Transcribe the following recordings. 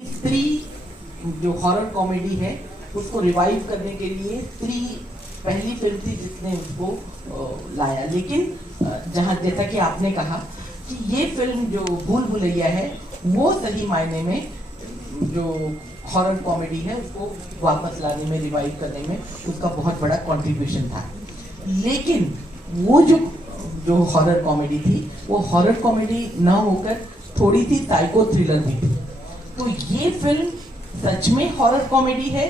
स्त्री जो horror comedy है उसको रिवाइव करने के लिए स्त्री पहली फिल्म थी जिसने उसको लाया, लेकिन जैसा कि आपने कहा कि ये फिल्म जो भूल भुलैया है वो सही मायने में जो हॉरर कॉमेडी है उसको वापस लाने में, रिवाइव करने में उसका बहुत बड़ा कंट्रीब्यूशन था। लेकिन वो जो हॉरर कॉमेडी थी वो हॉरर कॉमेडी ना होकर थोड़ी सी साइको थ्रिलर भी थी। तो ये फिल्म सच में हॉरर कॉमेडी है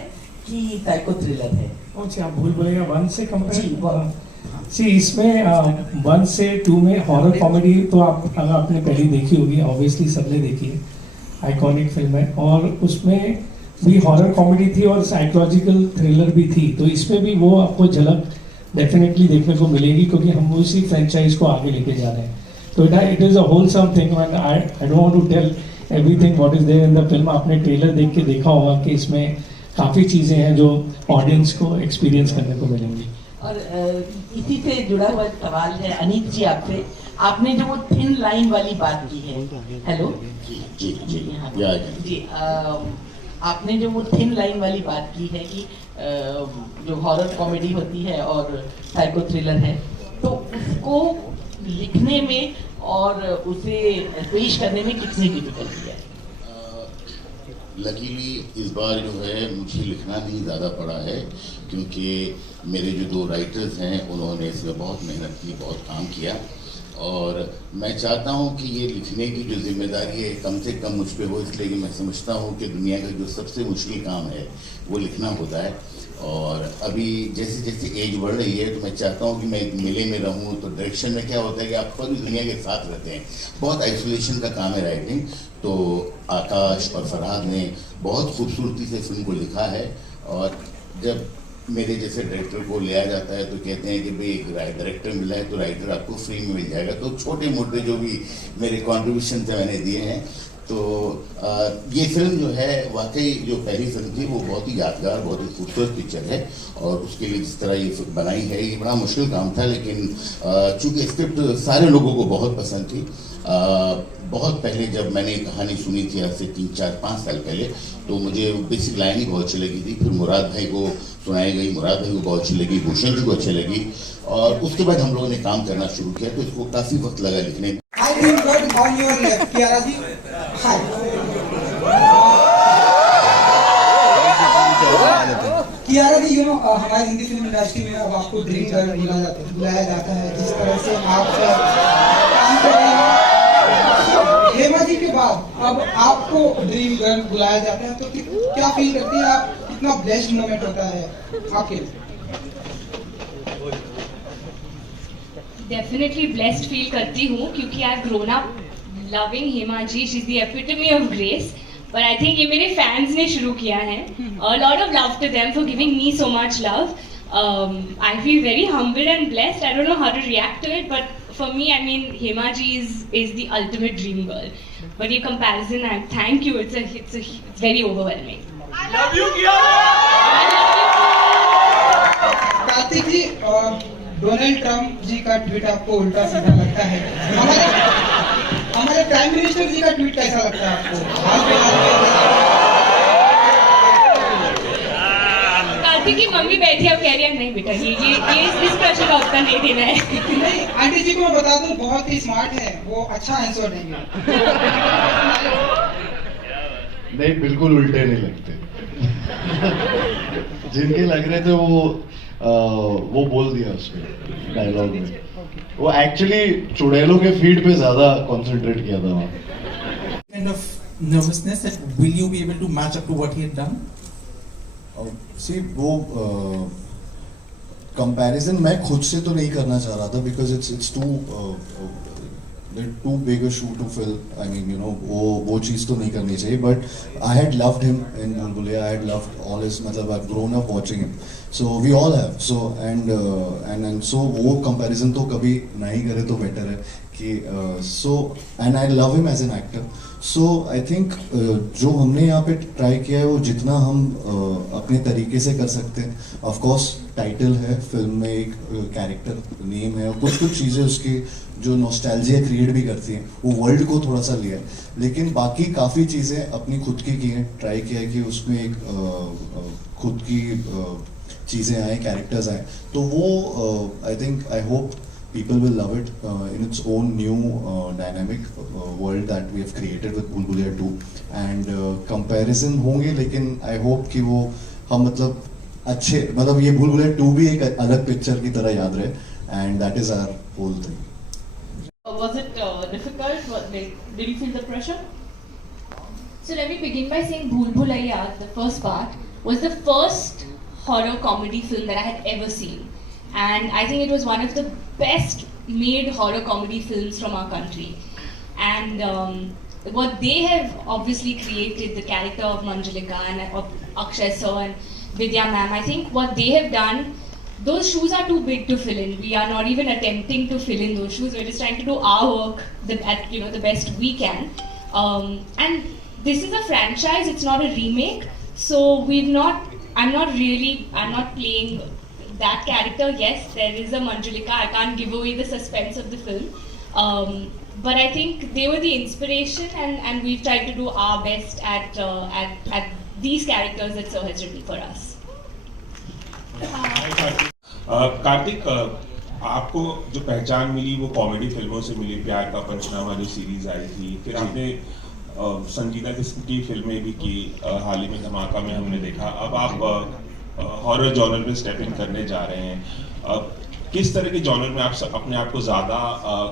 कि साइको थ्रिलर है? कौन सी आप भूल भुलैया 1 से कंपेयर? इसमें 1 से 2 में हॉरर कॉमेडी तो अगर आपने पहले देखी होगी, ऑब्वियसली सबने देखी है, आइकॉनिक फिल्म है, और उसमें भी हॉरर कॉमेडी थी और साइकोलॉजिकल थ्रिलर भी थी। तो इसमें भी वो आपको झलक डेफिनेटली देखने को मिलेगी क्योंकि हम उसी फ्रेंचाइज को आगे लेके जा रहे हैं। तो it is a wholesome thing and I don't want to tell everything what is there in the film. आपने ट्रेलर देख के देखा होगा कि इसमें काफ़ी चीज़ें हैं जो ऑडियंस को एक्सपीरियंस करने को मिलेंगी। और इसी से जुड़ा हुआ सवाल है अनीत जी आपसे, आपने जो वो थिन लाइन वाली बात की है, हेलो जी, आपने जो वो थिन लाइन वाली बात की है कि जो हॉरर कॉमेडी होती है और साइको थ्रिलर है, तो उसको लिखने में और उसे पेश करने में कितनी डिफिकल्टी है? लकीली इस बार जो है मुझे लिखना नहीं ज़्यादा पड़ा है क्योंकि मेरे जो 2 राइटर्स हैं उन्होंने इसमें बहुत मेहनत की, बहुत काम किया, और मैं चाहता हूं कि ये लिखने की जो जिम्मेदारी है कम से कम मुझ पे हो, इसलिए कि मैं समझता हूं कि दुनिया का जो सबसे मुश्किल काम है वो लिखना होता है। और अभी जैसे जैसे एज बढ़ रही है तो मैं चाहता हूं कि मैं एक मेले में रहूं। तो डायरेक्शन में क्या होता है कि आप पूरी दुनिया के साथ रहते हैं, बहुत आइसोलेशन का काम है राइटिंग। तो आकाश और फरहाद ने बहुत खूबसूरती से फिल्म को लिखा है, और जब मेरे जैसे डायरेक्टर को लिया जाता है तो कहते हैं कि भाई एक डायरेक्टर मिला है तो राइटर आपको फ्री में मिल जाएगा। तो छोटे मोटे जो भी मेरे कॉन्ट्रीब्यूशन थे मैंने दिए हैं। तो ये फिल्म जो है वाकई जो पहली फिल्म थी वो बहुत ही यादगार, बहुत ही खूबसूरत पिक्चर है, और उसके लिए जिस तरह ये बनाई है ये बड़ा मुश्किल काम था। लेकिन चूँकि स्क्रिप्ट सारे लोगों को बहुत पसंद थी, बहुत पहले जब मैंने ये कहानी सुनी थी आज से 3, 4, 5 साल पहले, तो मुझे बेसिक लाइन ही बहुत अच्छी लगी थी। फिर मुराद भाई को सुनाई गई, मुराद भाई को बहुत अच्छी लगी, भूषण जी को अच्छी लगी, और उसके बाद हम लोगों ने काम करना शुरू किया। तो इसको काफ़ी वक्त लगा लिखने में। I think that on your left, Kiara ji. Hi. Kiara जी, हमारी हिंदी फिल्म इंडस्ट्री में अब आपको ड्रीम गर्ल बुलाया जाता है। जिस तरह से आप काम कर रहे हैं, हेमा जी के बाद अब आपको ड्रीम गर्ल बुलाया जाता है, तो क्या फील करती है आप? कितना ब्लेस्ड मोमेंट होता है आपके लिए? डेफिनेटली ब्लेस्ड फील करती हूँ क्योंकि I grown up loving Hema ji, she is the epitome of grace. पर आई थिंक ये मेरे फैंस ने शुरू किया है। Lot of love to them for giving me so much love. I feel very humbled and blessed. I don't know how to react to it, but for me I mean Hema ji is the ultimate dream girl. But ये comparison, I thank you, it's very overwhelming. I love you Kartik ji, Donald Trump ji का tweet आपको उल्टा सीधा लगता है? हमारे prime minister जी का tweet कैसा लगता है आपको? कार्तिक की मम्मी बैठी अब कह रही है नहीं बेटा ये इस प्रश्न का उत्तर नहीं देना है। नहीं, आंटी जी को मैं बता दूं बहुत ही स्मार्ट है वो, अच्छा आंसर नहीं है। नहीं, बिल्कुल उल्टे नहीं लगते। जिनके लग रहे थे वो बोल दिया उसमें डायलॉग में। वो एक्चुअली चुड़ैलों के फीड पे ज्यादा कंसंट्रेट किया था वहाँ। Kind of nervousness that will you be able to match up to what he had done? See, वो कंपैरिजन मैं खुद से तो नहीं करना चाह रहा था because it's too big a shoe to fill. I mean, you know, वो चीज़ तो नहीं करनी चाहिए. But I had loved him in भूल Bhulaiyaa. I had loved all his, मतलब I've grown up watching him. So we all have. So and so वो comparison तो कभी नहीं करे तो better है कि and I love him as an actor. So I think जो हमने यहाँ पे ट्राई किया है वो जितना हम अपने तरीके से कर सकते हैं. ऑफ कोर्स टाइटल है, फिल्म में एक कैरेक्टर नेम है और कुछ कुछ चीज़ें उसकी जो नॉस्टैल्जिया क्रिएट भी करती हैं, वो वर्ल्ड को थोड़ा सा लिया है. लेकिन बाकी काफ़ी चीज़ें अपनी खुद की हैं. ट्राई किया है कि उसमें एक खुद की चीज़ें आए, कैरेक्टर्स आए. तो वो I think, I hope people will love it in its own new dynamic world that we have created with Bhool Bhulaiya 2. And comparison होंगे, लेकिन I hope कि वो हम मतलब अच्छे, मतलब ये Bhool Bhulaiya 2 भी एक अलग पिक्चर की तरह याद रहे. And that is our whole thing. Was it difficult? Did you feel the pressure? So let me begin by saying Bhool Bhulaiya, the first part, was the first horror comedy film that I had ever seen. And I think it was one of the best made horror comedy films from our country. And what they have obviously created, the character of Manjulika and of Akshay sir and Vidya ma'am, I think what they have done, those shoes are too big to fill in. We are not even attempting to fill in those shoes. We're just trying to do our work at the best we can. And this is a franchise, it's not a remake. So I'm not playing that character. Yes, there is a Manjulika. I can't give away the suspense of the film. But I think they were the inspiration, and we've tried to do our best at these characters that Sir has written for us. Kartik, आपको जो पहचान मिली वो comedy फिल्मों से मिली. प्यार का पंचनामा जो series आई थी, फिर आपने संगीता की फिल्में भी की, हाल ही में धमाका में हमने देखा. अब आप हॉरर जॉनर में स्टेप इन करने जा रहे हैं. किस तरह के जॉनर में आप अपने आप को ज़्यादा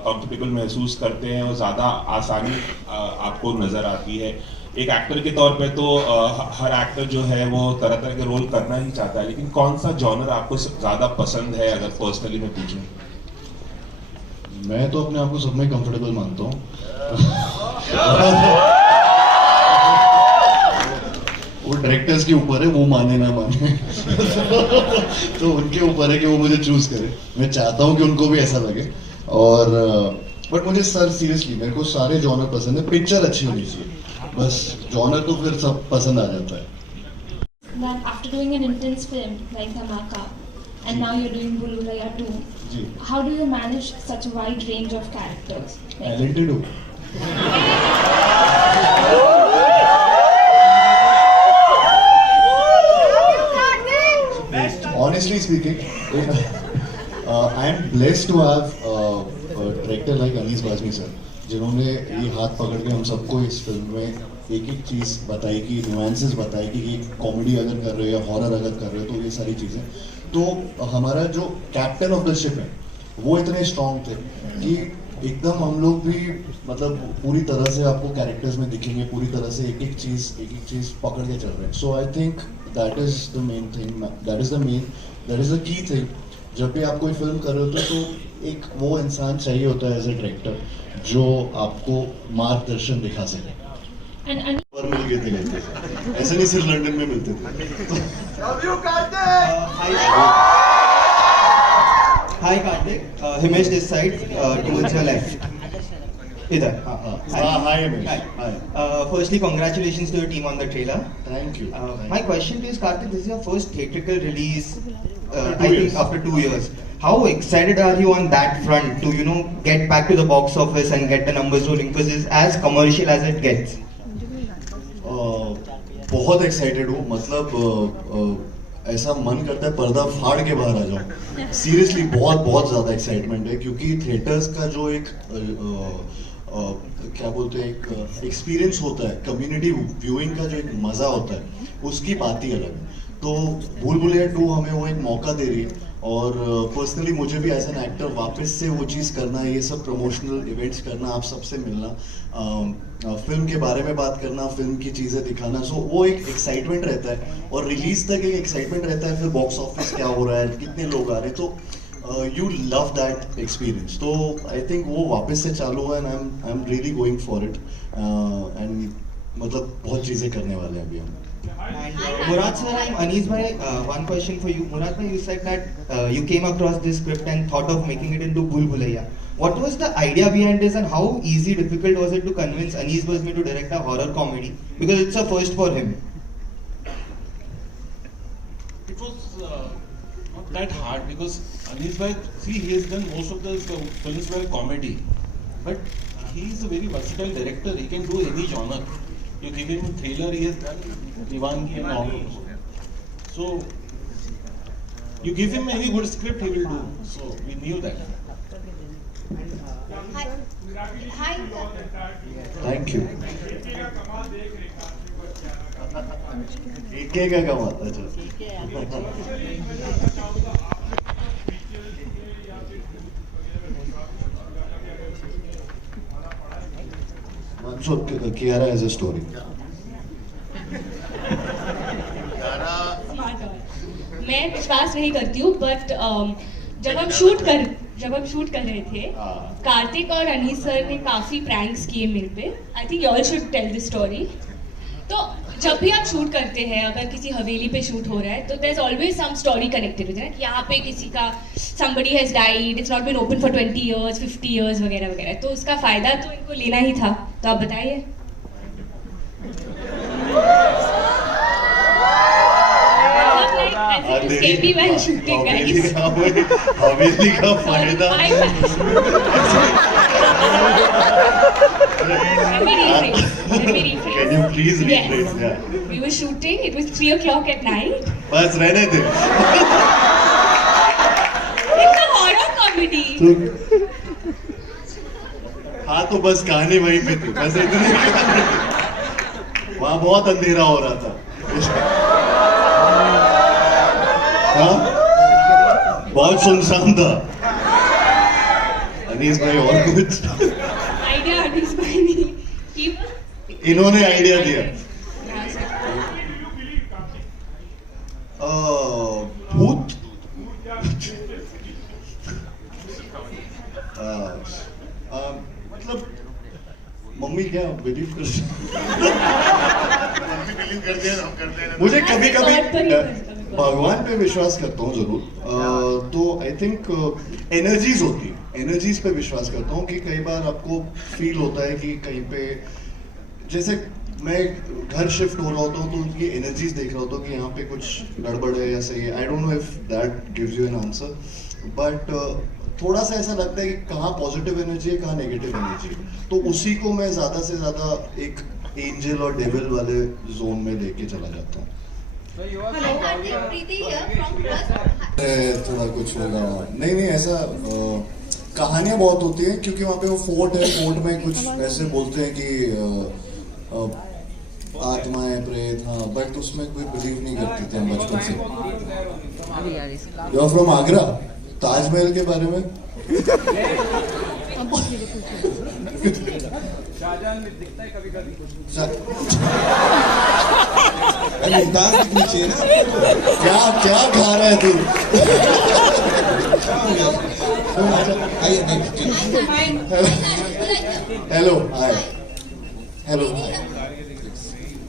कंफर्टेबल महसूस करते हैं और ज़्यादा आसानी आपको नज़र आती है? एक एक्टर के तौर पे तो हर एक्टर जो है वो तरह तरह के रोल करना ही चाहता है, लेकिन कौन सा जॉनर आपको ज़्यादा पसंद है अगर पर्सनली मैं पूछूं? मैं तो अपने आप को सब में कंफर्टेबल मानता हूँ. वो डायरेक्टर्स के ऊपर है, वो माने ना माने. तो उनके ऊपर है कि वो मुझे चूज करे. मैं चाहता हूँ कि उनको भी ऐसा लगे. और बट मुझे सर सीरियसली मेरे को सारे जॉनर पसंद है. पिक्चर अच्छी होनी चाहिए, बस जॉनर तो फिर सब पसंद आ जाता है. That after doing an intense film like Dhamaka, and now you're doing Bhool Bhulaiya 2, ji. how do you manage such a wide range of characters? Talented हूँ. Honestly speaking, I am blessed to have a director like Anees Bazmi sir, जिन्होंने ये हाथ पकड़ के हम सबको इस film में एक एक चीज़ बताई कि नुआंसेस बताई कि कॉमेडी अगर कर रहे हो या हॉरर अगर कर रहे हो तो ये सारी चीज़ें. तो हमारा जो कैप्टन ऑफ द शिप है वो इतने स्ट्रॉन्ग थे कि एकदम हम लोग भी मतलब पूरी तरह से आपको कैरेक्टर्स में दिखेंगे, पूरी तरह से एक एक चीज़ पकड़ के चल रहे हैं. So I think that is the main thing, that is the key thing. जब भी आप कोई फिल्म कर रहे होते हो तो एक वो इंसान चाहिए होता है एज ए डायरेक्टर जो आपको मार्गदर्शन दिखा सके. और मिल गए थे, ऐसे नहीं सिर्फ लंदन में मिलते थे. Hi Kartik, Himesh this side, towards your left. Idhar. Hi Himesh. Hi. Firstly, congratulations to your team on the trailer. Thank you. My question to you is, Kartik, this is your first theatrical release, After 2 years. think after 2 years. How excited are you on that front to get back to the box office and get the numbers rolling, because it's as commercial as it gets? बहुत excited हूँ. मतलब ऐसा मन करता है पर्दा फाड़ के बाहर आ जाऊँ. सीरियसली बहुत ज़्यादा एक्साइटमेंट है क्योंकि थिएटर्स का जो एक क्या बोलते हैं एक एक्सपीरियंस होता है, कम्युनिटी व्यूइंग का जो एक मज़ा होता है, उसकी बात ही अलग है. तो भूल भुलैया 2 हमें वो एक मौका दे रही है. और पर्सनली मुझे भी एज एन एक्टर वापस से वो चीज़ करना, ये सब प्रमोशनल इवेंट्स करना, आप सबसे मिलना, फिल्म के बारे में बात करना, फिल्म की चीज़ें दिखाना. सो वो एक एक्साइटमेंट रहता है और रिलीज तक एक एक्साइटमेंट रहता है. फिर बॉक्स ऑफिस क्या हो रहा है, कितने लोग आ रहे हैं, तो यू लव दैट एक्सपीरियंस. तो आई थिंक वो वापस से चालू हुआ. And I am really going for it. And मतलब बहुत चीज़ें करने वाले हैं अभी हम. And Murad sir, I'm Anees bhai, one question for you. Murad bhai, you said that you came across this script and thought of making it into Bhool Bhulaiya. What was the idea behind this, and how easy, difficult was it to convince Anees Bazmi to direct a horror comedy? Because it's a first for him. It was not that hard because Anees bhai, see, he has done most of the films were comedy, but he is a very versatile director. He can do any genre. You give him thriller, he has done Diwangi and all. So you give him any good script, he will do. So we knew that. Hi. Thank you एक का कमाल अच्छा So Kiara has a story. मैं विश्वास नहीं करती हूँ, but जब हम शूट कर रहे थे, कार्तिक और अनीस सर ने काफी प्रैंक्स किए मेरे पे. I think you all should tell this story. तो जब भी आप शूट करते हैं, अगर किसी हवेली पे शूट हो रहा है, तो there is always some story connected with it. यहाँ पे किसी का somebody has died, it's not been open for 20 years, 50 years वगैरह वगैरह. तो उसका फायदा तो इनको लेना ही था. तो आप बताइए. हवेली का फायदा Let me rephrase. Can you please rephrase? Yes. Yeah. We were shooting. It was 3 o'clock at night. बस रहने दे. It's a horror comedy. हाँ तो बस कहानी वहीं पे थी. बस इतनी कहानी थी. वहाँ बहुत अंधेरा हो रहा था. हाँ? बहुत सुनसान था. अनीस भाई और कुछ? आइडिया अनीस भाई ने. इन्होंने आइडिया दिया. भूत. मतलब मम्मी क्या बिलीव करती है? मुझे कभी कभी भगवान पे विश्वास करता हूँ जरूर. तो आई थिंक एनर्जीज होती है, एनर्जीज पे विश्वास करता हूँ कि कई बार आपको फील होता है कि कहीं पे, जैसे मैं घर शिफ्ट हो रहा होता हूँ तो उनकी एनर्जीज देख रहा होता हूँ कि यहाँ पे कुछ गड़बड़ है या सही है. आई don't know if that gives you an answer, but थोड़ा सा ऐसा लगता है कि कहाँ पॉजिटिव एनर्जी है, कहाँ नेगेटिव एनर्जी है. तो उसी को मैं ज़्यादा से ज़्यादा एक एंजल और डेविल वाले जोन में लेके चला जाता हूँ. थोड़ा कुछ होगा नहीं ऐसा. कहानियाँ बहुत होती हैं क्योंकि वहाँ पे वो फोर्ट है, फोर्ट में कुछ ऐसे बोलते हैं कि आत्माएं प्रेत. हाँ, बट उसमें कोई बिलीव नहीं करते थे हम बचपन से. You are from Agra. Taj Mahal के बारे में शाहजहां में दिखता है कभी कभी. क्या खा रहा है तू? Hello hi. Hello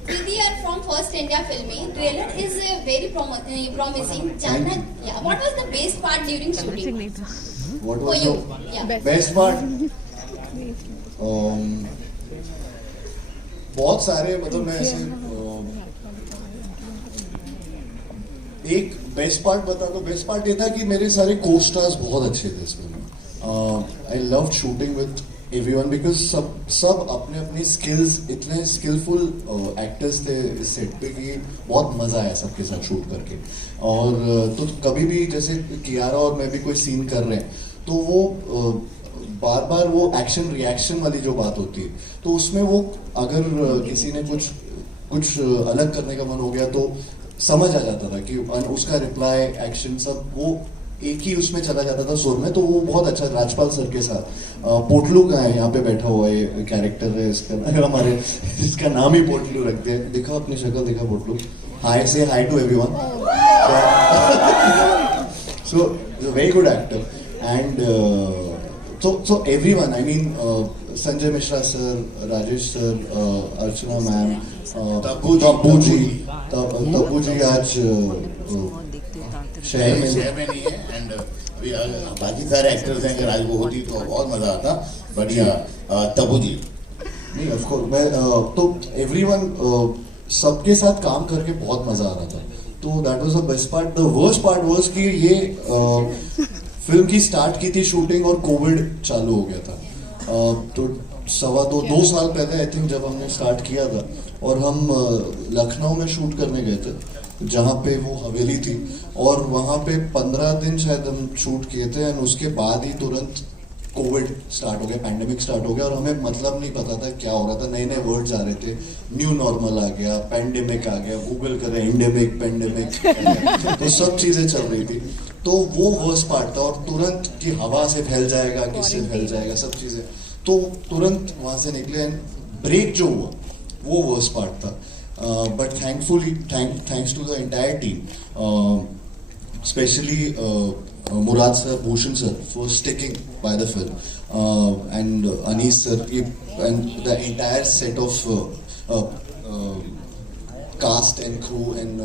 Preeti are from First India Filming. Trailer is very promising. Janna, yeah. What was the best part during shooting? What For was you? the Yeah. best part? बहुत सारे, मतलब मैं ऐसे एक बेस्ट पार्ट बता दो. Best part ये था कि मेरे सारे को-स्टार्स बहुत अच्छे थे इसमें. I loved shooting with everyone because सब अपने अपनी स्किल्स, इतने स्किलफुल एक्टर्स थे इस सेट पे कि बहुत मजा आया सबके साथ शूट करके. और तो कभी भी जैसे कियारा और मैं भी कोई सीन कर रहे हैं तो वो बार बार वो एक्शन रिएक्शन वाली जो बात होती है, तो उसमें वो अगर किसी ने कुछ अलग करने का मन हो गया तो समझ आ जाता था कि उसका रिप्लाई, एक्शन सब वो एक ही उसमें चला जाता था सुर में. तो वो बहुत अच्छा. राजपाल सर के साथ पोटलू का है, यहाँ पे बैठा हुआ है कैरेक्टर है इसका, हमारे इसका नाम ही पोटलू रखते हैं. दिखा अपनी शक्ल, दिखा पोटलू. Hi, say hi to everyone. So very good actor. And so everyone, I mean Sanjay Mishra sir, Rajesh sir, Archana ma'am, Tabu ji आज शहर में नहीं है एंड अभी बाकी सारे एक्टर्स हैं, अगर आज वो होती तो बहुत मजा आता, बट या तबू जी नहीं ऑफ कोर्स मैं तो एवरीवन सबके साथ काम करके बहुत मजा आ रहा था, तो that was the best part. The worst part was कि ये फिल्म की स्टार्ट की थी शूटिंग और कोविड चालू हो गया था, तो 2 साल पहले आई थिंक जब हमने स्टार्ट किया था, और हम लखनऊ में शूट करने गए थे जहाँ पे वो हवेली थी, और वहाँ पे 15 दिन शायद हम शूट किए थे, एंड उसके बाद ही तुरंत कोविड स्टार्ट हो गया, पैंडेमिक स्टार्ट हो गया, और हमें मतलब नहीं पता था क्या हो रहा था, नए नए वर्ड्स आ रहे थे, न्यू नॉर्मल आ गया, पैंडेमिक आ गया, गूगल कर रहे हैं इंडेमिक पैंडेमिक, तो सब चीज़ें चल रही थी, तो वो वर्स्ट पार्ट था। और तुरंत कि हवा से फैल जाएगा, किससे फैल जाएगा, सब चीज़ें, तो तुरंत वहाँ से निकले, एंड ब्रेक जो हुआ वो वर्स्ट पार्ट था। But thankfully thanks to the entire team, specially Murad sir, Bhushan sir for sticking by the film, and Anis sir and the entire set of cast and crew, and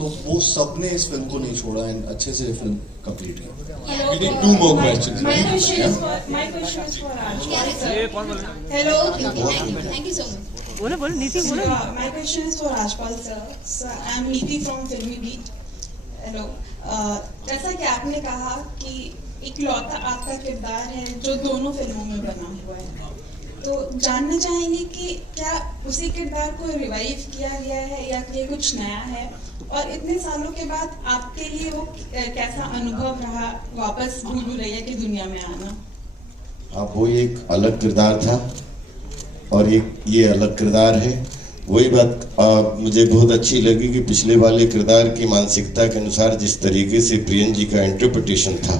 तो वो सबने इस film को नहीं छोड़ा, and अच्छे से film complete किया। We need 2 more questions. My question is for Rajpal. Hello, thank you so much. बोलो नीति बोलो। My question is for Rajpal sir. Sir, I am Neeti from Filmy Beat. Hello, जैसा कि आपने कहा कि इकलौता आपका किरदार है जो दोनों फिल्मों में बना हुआ है, तो जानना चाहेंगे कि क्या उसी किरदार को रिवाइव किया गया है या ये कुछ नया है, और इतने सालों के बाद आपके लिए वो कैसा अनुभव रहा वापस भूल भुलैया की दुनिया में आना? अब वो एक अलग किरदार था और एक ये अलग किरदार है। वही बात मुझे बहुत अच्छी लगी कि पिछले वाले किरदार की मानसिकता के अनुसार जिस तरीके से प्रियन जी का इंटरप्रिटेशन था,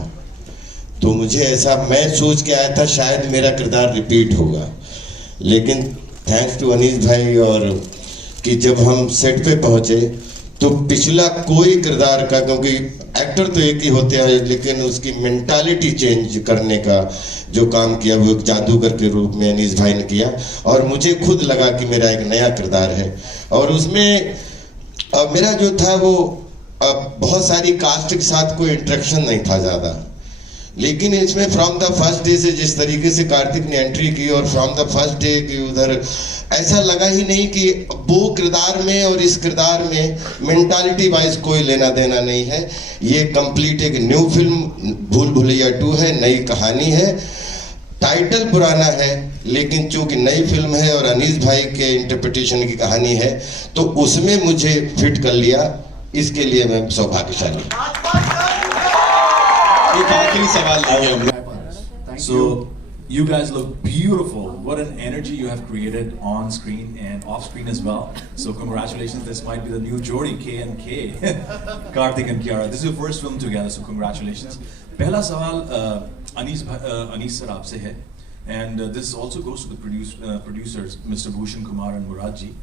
तो मुझे ऐसा, मैं सोच के आया था शायद मेरा किरदार रिपीट होगा, लेकिन थैंक्स टू अनीस भाई और कि जब हम सेट पे पहुंचे तो पिछला कोई किरदार का, क्योंकि एक्टर तो एक ही होते हैं, लेकिन उसकी मेंटालिटी चेंज करने का जो काम किया वो एक जादूगर के रूप में अनीस भाई ने किया, और मुझे खुद लगा कि मेरा एक नया किरदार है। और उसमें मेरा जो था वो बहुत सारी कास्ट के साथ कोई इंटरेक्शन नहीं था ज़्यादा, लेकिन इसमें फ्रॉम द फर्स्ट डे से जिस तरीके से कार्तिक ने एंट्री की, और फ्रॉम द फर्स्ट डे की उधर ऐसा लगा ही नहीं कि वो किरदार में और इस किरदार में मेंटालिटी वाइज कोई लेना देना नहीं है। ये कंप्लीट एक न्यू फिल्म भूल भुलैया 2 है, नई कहानी है, टाइटल पुराना है, लेकिन चूंकि नई फिल्म है और अनीस भाई के इंटरप्रिटेशन की कहानी है, तो उसमें मुझे फिट कर लिया, इसके लिए मैं सौभाग्यशाली। एक आखिरी सवाल। So you guys look beautiful. What an energy you have created on screen and off screen as well. So congratulations. This might be the new Jodi, K&K, Karthik and Kiara. This is your first film together, so congratulations. पहला सवाल Anees sir आपसे है, and this also goes to the producers, Mr. Bhushan Kumar and Murad ji.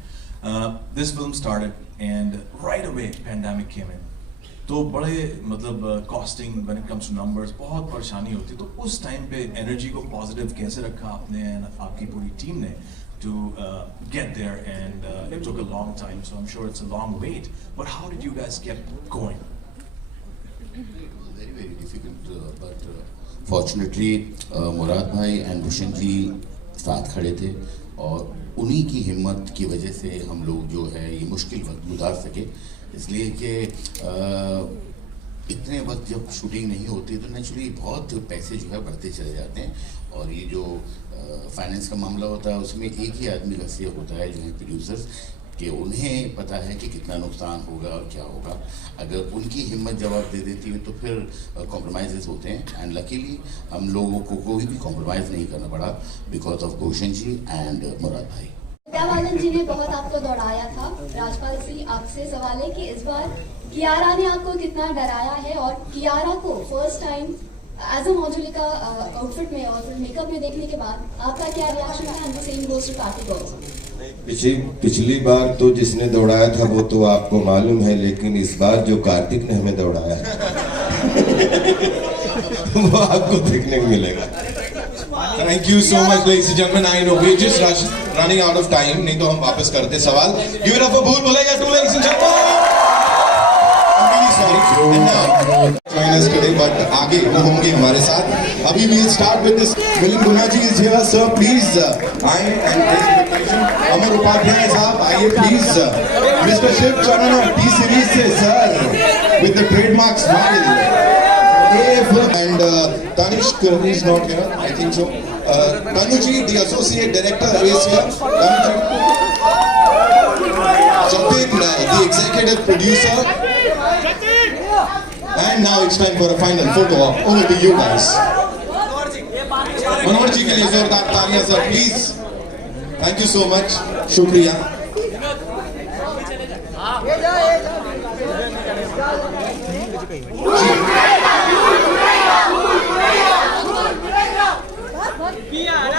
This film started and right away pandemic came in. तो बड़े मतलब costing when it comes two numbers बहुत परेशानी होती, तो उस टाइम पे एनर्जी को पॉजिटिव कैसे रखा आपने, आपकी पूरी टीम ने to get there, and it took a long time, so I am sure it's a long wait, but how did you guys keep going? Very very difficult, but fortunately Murad भाई and Bhushan ji साथ खड़े थे, और उन्हीं की हिम्मत की वजह से हम लोग जो है ये मुश्किल वक्त गुजार सके, इसलिए कि इतने वक्त जब शूटिंग नहीं होती तो नेचुरली बहुत पैसे जो है बढ़ते चले जाते हैं, और ये जो फाइनेंस का मामला होता है उसमें एक ही आदमी का से होता है जो है प्रोड्यूसर्स, कि उन्हें पता है कि कितना नुकसान होगा और क्या होगा। अगर उनकी हिम्मत जवाब दे देती है तो फिर कॉम्प्रोमाइज़ होते हैं, एंड लकीली हम लोगों को कोई भी कॉम्प्रोमाइज़ नहीं करना पड़ा because of Bhushan ji and Murad भाई। विद्याबालन जी ने बहुत आपको दौड़ाया था। राजपाल जी, आपसे सवाल है कि इस बार कियारा ने आपको कितना डराया है, और कियारा को first time as a Manjulika outfit में और फिर मेकअप में देखने के बाद आपका क्या रिएक्शन है? And the same goes to Kartik also. पिछली बार तो जिसने दौड़ाया था वो तो आपको मालूम है, लेकिन इस बार जो कार्तिक ने हमें दौड़ाया वो आपको देखने को मिलेगा। Thank you so much, ladies and gentlemen. I know we're just running out of time. नहीं तो हम वापस करते सवाल। Give it up for भूल Bhulaiyaa 2, ladies and gentlemen. I'm really sorry. आगे वो होंगे हमारे साथ। अभी we'll start with this. Milind Guna ji is here, sir. Please आए and grace the occasion. अमर उपाध्याय साहब आइए please. Mr. Shiv Charana T series से sir with the trademark smile. And Tanishq is not here, I think so. Tanuji, the associate director, is here. Tanuji. Jatin, the executive producer. And now it's time for a final photo op. Over to you guys. मनोहर जी के लिए जोरदार तालियां sir please. Thank you so much. शुक्रिया.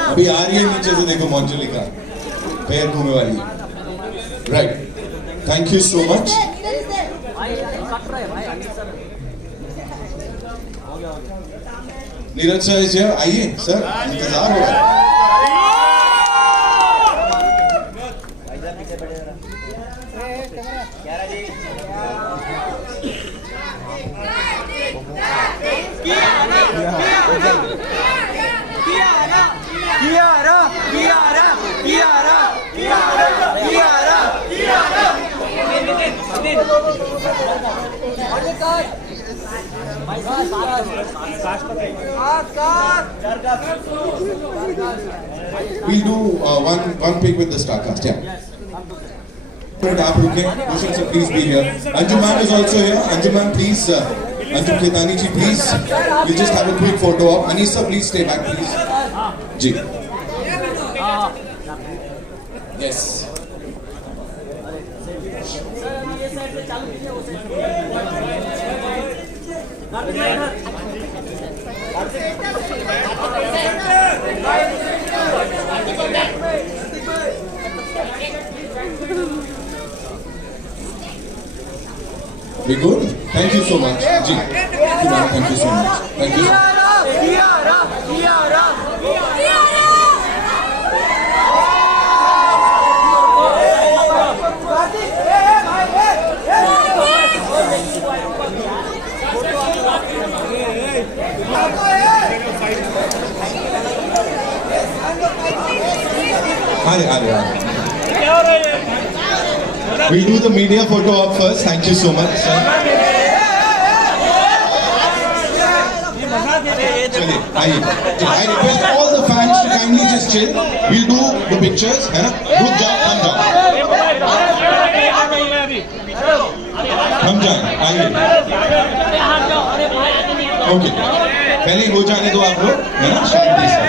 अभी आ रही है नीचे से देखो मंजुलिका पैर घूमने वाली. Right. Thank you so much. Neeraj sir is here. आइए सर, इंतजार हो रहा है. We'll do one pic with the star cast. Yeah. आप रुकें. Bhushan sir, please be here. Anjum ma'am is also here. Anjum ma'am, please. Anjum Khetani ji, please. We'll just have a quick photo op. Anisa, please stay back, please. Ji. Yes. We good? Thank you so much. Ji. Thank you so much. Thank you. We'll do the media photo op first. Thank you so much, sir. चलिए, आइए. I request all the fans to kindly just chill. We'll do the pictures, है ना? रुक जाओ, हम जाएं, आइए. Okay, पहले हो जाने दो आप लोग, है ना? शांति से.